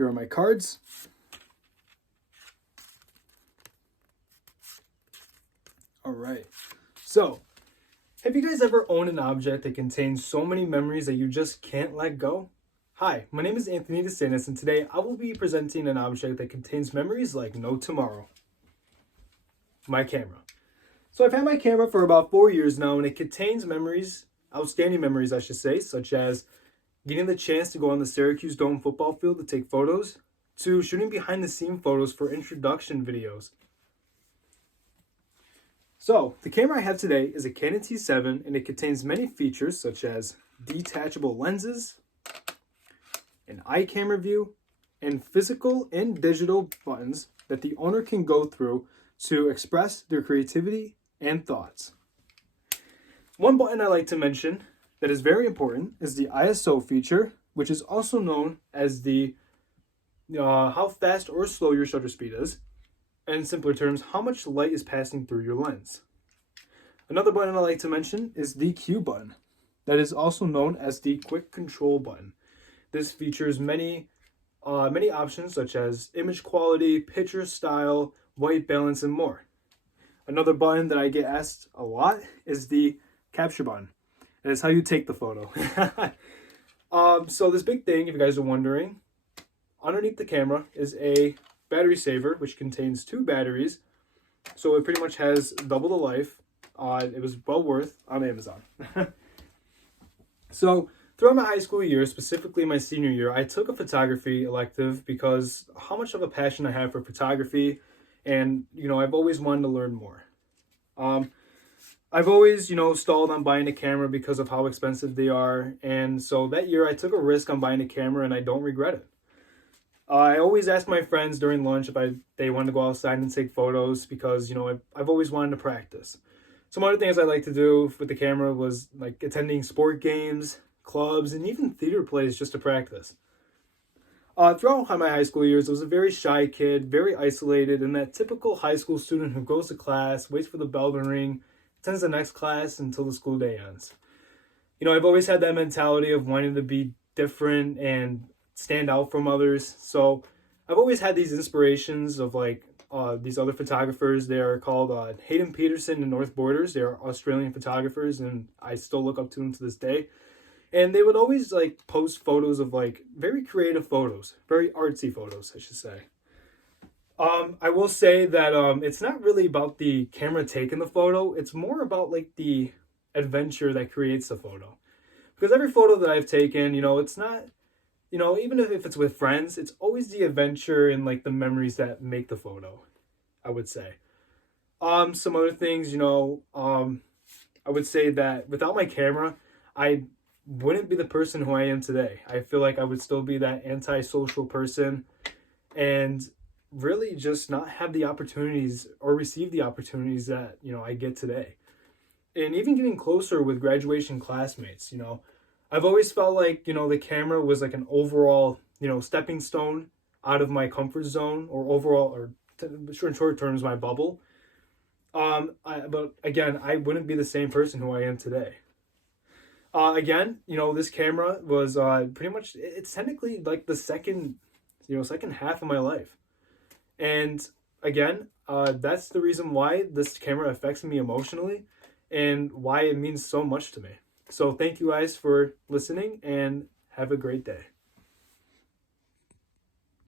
Here are my cards. All right. So, have you guys ever owned an object that contains so many memories that you just can't let go? Hi, my name is Anthony DeSantis, and today I will be presenting an object that contains memories like no tomorrow. My camera. So I've had my camera for about 4 years now, and it contains memories, outstanding memories I should say, such as getting the chance to go on the Syracuse Dome football field to take photos, to shooting behind the scene photos for introduction videos. So, the camera I have today is a Canon T7, and it contains many features such as detachable lenses, an iCamera view, and physical and digital buttons that the owner can go through to express their creativity and thoughts. One button I like to mention that is very important is the ISO feature, which is also known as the how fast or slow your shutter speed is. In simpler terms, how much light is passing through your lens. Another button I like to mention is the Q button, that is also known as the quick control button. This features many options such as image quality, picture style, white balance, and more. Another button that I get asked a lot is the capture button. That is how you take the photo. So this big thing, if you guys are wondering, underneath the camera is a battery saver, which contains 2 batteries. So it pretty much has double the life. It was well worth on Amazon. So throughout my high school years, specifically my senior year, I took a photography elective because how much of a passion I have for photography, and I've always wanted to learn more. I've always, stalled on buying a camera because of how expensive they are, and so that year I took a risk on buying a camera, and I don't regret it. I always ask my friends during lunch if they want to go outside and take photos because, I've always wanted to practice. Some other things I like to do with the camera was like attending sport games, clubs, and even theater plays just to practice. Throughout my high school years, I was a very shy kid, very isolated, and that typical high school student who goes to class, waits for the bell to ring, attends the next class until the school day ends. I've always had that mentality of wanting to be different and stand out from others. So I've always had these inspirations of these other photographers. They are called Hayden Peterson and North Borders. They are Australian photographers, and I still look up to them to this day. And they would always post photos of very creative photos, very artsy photos, I should say. I will say that it's not really about the camera taking the photo. It's more about the adventure that creates the photo. Because every photo that I've taken, it's not, even if it's with friends, it's always the adventure and the memories that make the photo, I would say. Some other things, I would say that without my camera, I wouldn't be the person who I am today. I feel like I would still be that antisocial person and really just not have the opportunities or receive the opportunities that, I get today. And even getting closer with graduation classmates, I've always felt the camera was an overall, stepping stone out of my comfort zone or overall, or in short terms, my bubble. But again, I wouldn't be the same person who I am today. Again, this camera was pretty much, it's technically the second half of my life. And again, that's the reason why this camera affects me emotionally and why it means so much to me. So thank you guys for listening and have a great day.